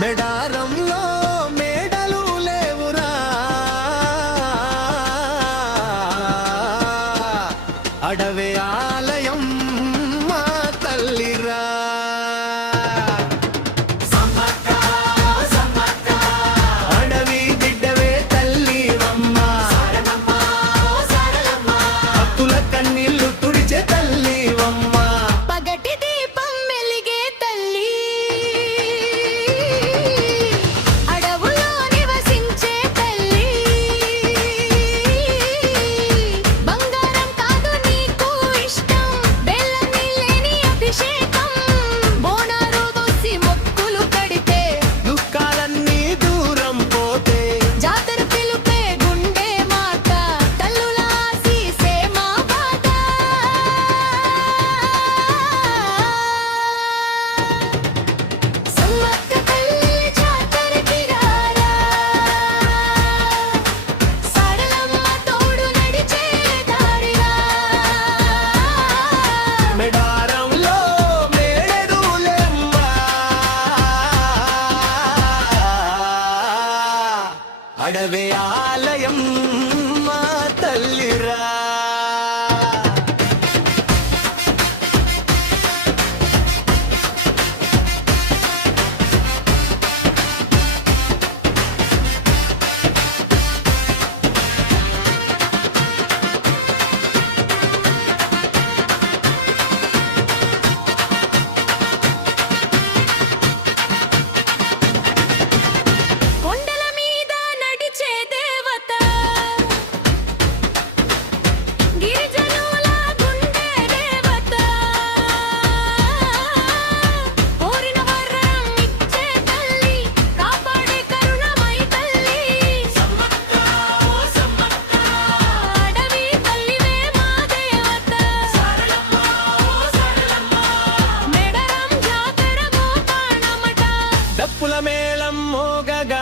మెడారంలో మేడలు లేవురా, అడవే ఆలయం మా తల్లిరా. అడవి దిడ్డవే తల్లివమ్మ, భక్తుల కన్నీళ్లు తుడిచే తల్లివమ్మ. పగటి దీపం వెలిగే తల్లి, అడవులో నివసించే తల్లి. బంగారం కాదు నీకు ఇష్టం, బెల్లం నీళ్ళని అభిషేకం. బోనాలు పోసి మొక్కులు కడితే దుఃఖాలన్నీ దూరం పోతే, జాతర పిలుపే గుండె మాట. తల్లుల ఆశీసే మా బాధ. సమ్మక్క తల్లి జాతరకి రారా, సారలమ్మ తోడు నడిచే దారిరా. మెడారంలో మేడెదులెమ్మ, అడవే ఆలయం మా తల్లిరా. కొండల మీద నడిచే దేవత, గిరిజనుల గుండె దేవత. కోరిన వరం ఇచ్చే తల్లి, కాపాడే కరుణమై తల్లి. అడవి తల్లివే మా దేవత. మెడరం జాతర గోపాణమట. డప్పుల మేళం మోగగా